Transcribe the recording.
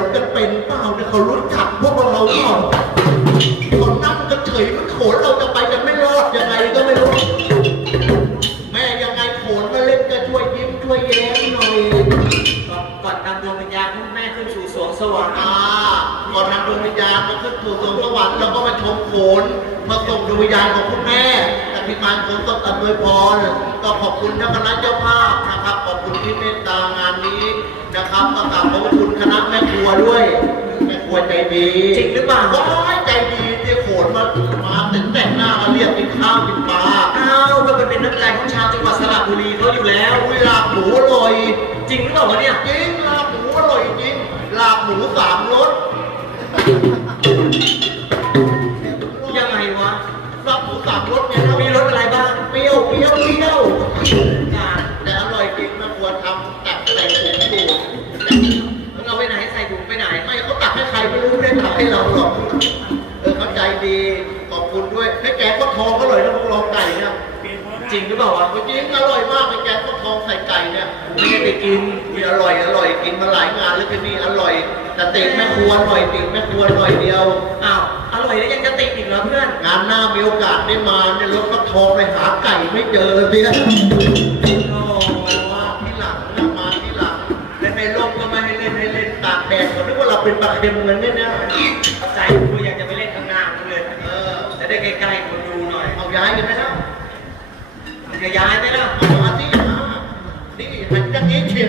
นกันเป็นเปล่าเนี่ยเขารู้จักพวกเราก่อนเขานั่งกันเฉยมันโขนเราจะไปกันไม่รอดยังไงก็ไม่รู้ แม่ยังไงโขนมาเล่นก็ช่วยยิ้มช่วยแย้มหน่อยก่อนนำดวงวิญญาณคุณแม่ขึ้นสู่สวงสวรรค์อ่าก่อนนำดวงวิญญาณมาขึ้นสู่สวงสวรรค์แล้วก็มาชมโขนมาส่งดวงวิญญาณของคุณแม่แต่พิมานขนสดอำนวยพรก็ขอบคุณท่านคณะเจ้าภาพนะครับขอบคุณที่เมตตางานนี้นะ ครับก็กราบขอบคุณคณะแม่ครัวด้วยแม่ครัวใจดีจริงหรือเปล่าโอ้ยใจดีที่โขนมามาถึงแต่งหน้ามาเรียกกินข้าวกินปลาอ้าวก็มันเป็นน้ำใจของชาวจังหวัดสระบุรีเขาอยู่แล้วเวลาหมูอร่อยจริงหรือเปล่าวะเนี่ยจริงลาบหมูอร่อยจริงลาบหมูสามรสยังไงวะลาบหมูสามรสเนี่ย จริงหรือเปล่าวะจริงอร่อยมากให้แกงก็ทองใส่ไก่เนี่ยไม่ได้ไปกินมีอร่อยอร่อยกินมาหลายงานแล้วจะมีอร่อย แต่ติ่งแม่ครัวหน่อยติ่งแม่ครัวหน่อยเดียว อ้าวอร่อยแล้วยังจะติดอีกเหรอเพื่อน งานหน้ามีโอกาสได้มาเนี่ยรถก็ทองไปหาไก่ไม่เจอเลยเนี่ยโอ้มาที่หลังนะมาที่หลังและในร่มก็ไม่ให้เล่นให้เล่นตากแดดเขาคิดว่าเราเป็นปลาเค็มเหมือนเนี่ยนะใจกูอยากจะไปเล่นข้างหน้ามึงเลย เออจะได้ใกล้ๆคนดูหน่อย เอาย้ายกันไหมล่ะมึง จะย้ายไหมล่ะเอามาที่มานี่หันอย่างนี้เฉียด